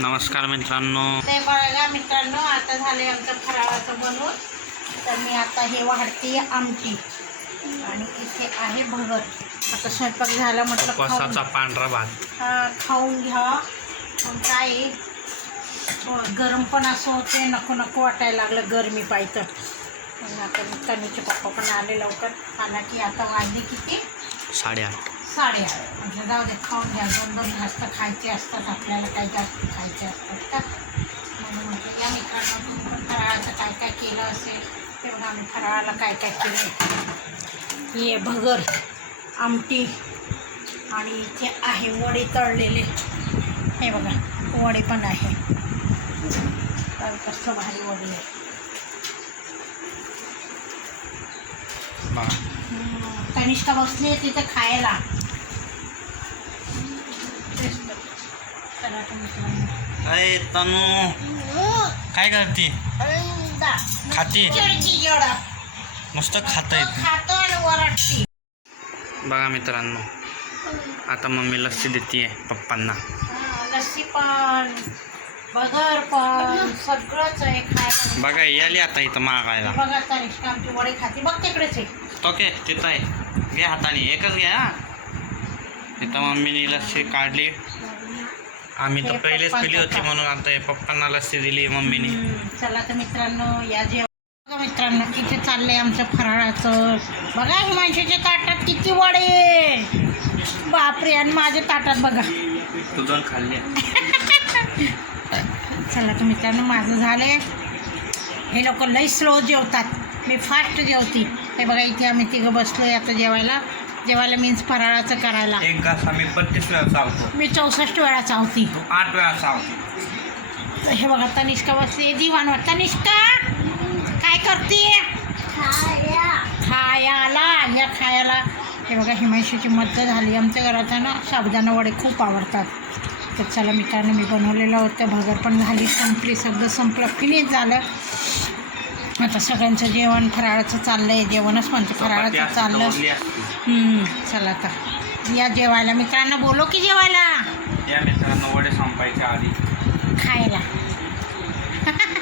नमस्कार मित्रांनो. ते बघा मित्रांनो आता झाले आमचं फराळाचं बनवून. तर मी आता हे वाढते आमटी. आणि इथे आहे भगर. आता स्वयंपाक झाला म्हटलं खाऊन उपवासाचा पांढरा भात. हा, खाऊन घ्या. पण काय आहे, गरम पण असं होते नको नको वाटायला लागलं गरमी पाहिजे आता तनीचे पप्पा पण आले लवकर. आला की आता वाजले किती? साडेआठ. साडेआठ म्हटलं जाऊ दे खाऊन घ्या. दोन दोन जास्त खायचे असतात आपल्याला काही जास्त खायचे असतात का? म्हणून म्हटलं या मित्रांनो फराळाचं काय काय केलं असेल तेवढं आम्ही फराळाला काय काय केलं हे भगर आमटी आणि इथे आहे वडे तळलेले. हे बघा वडे पण आहे. तर कसं भारी वडे आहे तनिष्का बसली आहे तिथे खायला तेच तर. अरे तनु काय करते? खाते? मस्त खात तो. बघा मित्रांनो आता मम्मी लस्सी देते पप्पांना. लस्सी पण बगर पण सगळंच आहे खायला बघा याली आता इथं मागायला. बघा तनिष्का आमची वडे खाते बघ तिकडेच आहे तो के तिथं आहे. घे हाताने. एकच घ्या इथं मम्मीने लस्सी काढली. आम्ही तर पहिलेच पिली होती. म्हणून आता हे पप्पांना लस्सी दिली मम्मीने. चला तर मित्रांनो या बघा मित्रांनो इथे चाललंय आमचं फराळाचं. बघा हिमांशूच्या ताटात किती वडे बापरे आणि माझ्या ताटात बघा. तू दोन खाल्ले. चला तर मित्रांनो माझं झालंय. हे लोक लई स्लो जेवतात. मी फास्ट जेवती. हे बघा इथे आम्ही तिघं बसलोय आता जेवायला. जेवायला मीन्स फराळाचं करायला. एक घास आम्ही बत्तीस वेळा चावतो. मी चौसष्ट वेळा चावती. तू आठ वेळा चावतो. तर हे बघा तनिष्का बसली दिवाणवर तनिष्का काय करते? खायाला. ह्या खायला. हे बघा हिमांशूची मद्द झाली. आमच्या घरात ना साबुदाणा वडे खूप आवडतात. तर चला मित्रांनो मी बनवलेलं होतं. भगर पण झाली संपली. सगळं संपलं. फिनिश झालं. आता सगळ्यांचं जेवण फराळाचं चाललं आहे जेवणच म्हणते फराळाचं चाललं. चला आता. या जेवायला. मित्रांनो बोलो की जेवायला? या मित्रांनो वडे संपायच्या आधी. खायला.